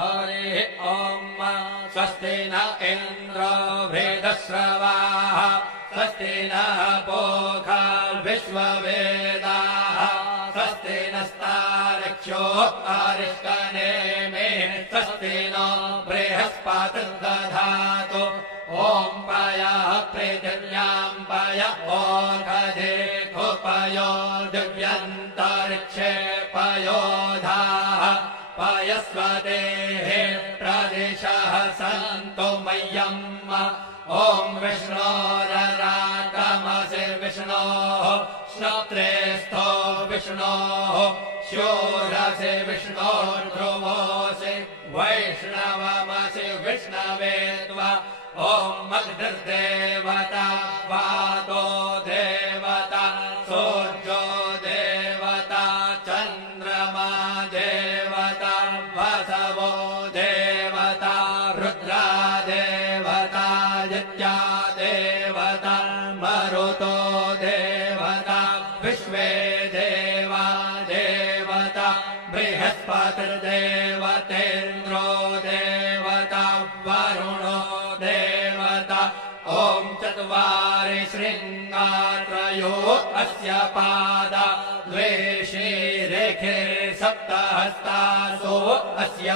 हरिः ॐ स्वस्ति न इन्द्रो वेदश्रवाः स्वस्ति नः पूषा विश्ववेदाः स्वस्ति नस्तार्क्ष्यो अरिष्टनेमिः स्वस्ति नो बृहस्पतिर्दधातु ॐ पयः पृथिव्यां पय ओषधे खुपयो दिव्यन्तरिक्षे पयोधाः पयस्वतेः प्रदिशः सन्तु मह्यम् ॐ विष्णोररागमसि विष्णोः श्रोत्रेस्थो विष्णोः शूरसि विष्णोर्ध्रुवोऽसि वैष्णवमसि विष्णवे त्वा ॐ अग्निर्देवता वातो देवता सूर्यो देवता चन्द्रमा देवता वसवो देवता रुद्रा देवता यज्ञा देवता मरुतो देवता विश्वे देवा देवता बृहस्पतिर्देवतेन्द्रो देवता वरुणो देवता ॐ चत्वारि शृङ्गात्रयो अस्य पादा द्वे शीरेखे सप्तहस्तासो अस्य